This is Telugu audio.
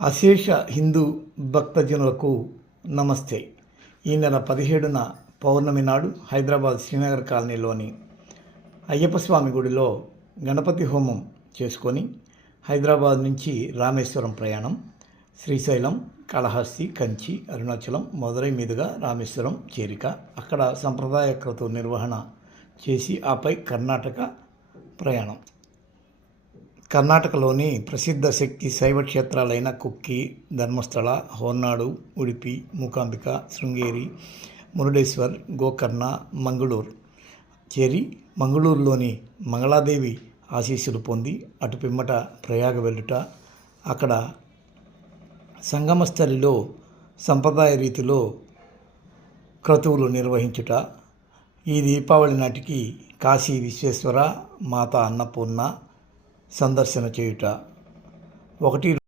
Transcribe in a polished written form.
అశేష హిందూ భక్తజనులకు నమస్తే. ఈ నెల 17న పౌర్ణమి నాడు హైదరాబాద్ శ్రీనగర్ కాలనీలోని అయ్యప్ప స్వామి గుడిలో గణపతి హోమం చేసుకొని హైదరాబాద్ నుంచి రామేశ్వరం ప్రయాణం, శ్రీశైలం, కాళహస్తి, కంచి, అరుణాచలం, మదురై మీదుగా రామేశ్వరం చేరిక, అక్కడ సంప్రదాయ క్రతువు నిర్వహణ చేసి ఆపై కర్ణాటక ప్రయాణం. కర్ణాటకలోని ప్రసిద్ధ శక్తి శైవ క్షేత్రాలైన కుక్కి, ధర్మస్థಳ, హోర్నాడు, ఉడిపి, మూకాంబిక, శృంగేరి, మురుడేశ్వర్, గోకర్ణ, మంగళూరు చేరి మంగళూరులోని మంగళాదేవి ఆశీస్సులు పొంది అటు పిమ్మట ప్రయాగ వెళ్ళుట, అక్కడ సంగమస్థలిలో సంప్రదాయ రీతిలో క్రతువులు నిర్వహించుట, ఈ దీపావళి నాటికి కాశీ విశ్వేశ్వర, మాతా అన్నపూర్ణ సందర్శన చేయుట, 1